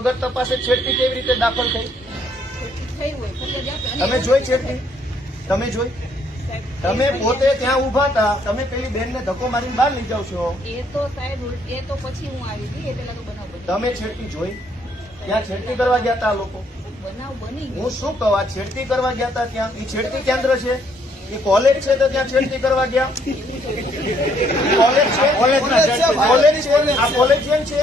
વગર તપાસે છેડતી કેવી રીતે દાખલ થઈ તમે જોઈ છેડતી તમે જોઈ તમે પોતે ત્યાં ઉભા હતા તમે પેલી બેન ને ધક્કો મારીને બહાર લઈ જાવ છો એ તો સાહેબ એ તો પછી હું આવી હતી એ તો બનાવ તમે છેડતી જોઈ ત્યાં છેડતી કરવા ગયા હતા લોકો બનાવ બની હું શું કહું આ છેડતી કરવા ગયા હતા ત્યાં એ છેડતી કેન્દ્ર છે એ કોલેજ છે તો ત્યાં છેડતી કરવા ગયા કોલેજ છે કોલેજ છે આ કોલેજ છે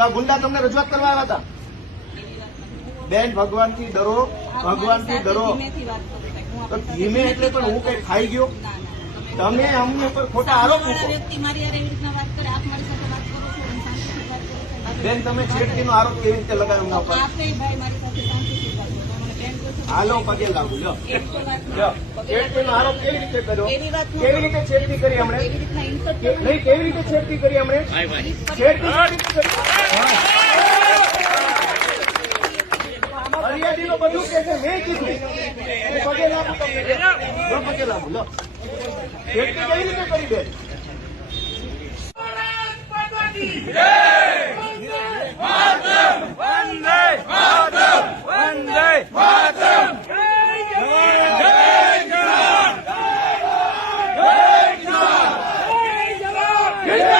તો આ ગુંડા તમને રજૂઆત કરવા આવ્યા હતા બેન ભગવાનથી ડરો ભગવાનથી ડરો તો ધીમે એટલે પણ હું કઈ ખાઈ ગયો તમે અમને ઉપર ખોટા આરોપ બેન તમે છેડતી નો આરોપ કેવી રીતે લગાવ્યો હાલો પગે લાગુ લો કેવી રીતે કર્યો કેવી રીતે છેડતી કરી હમણે નહીં કેવી રીતે છેડતી કરી હમણે ફરિયાદીનો બધું કે છે મેં કીધું પગે લાગુ લો પગે લાગુ લો કેવી રીતે કરી દે Yeah.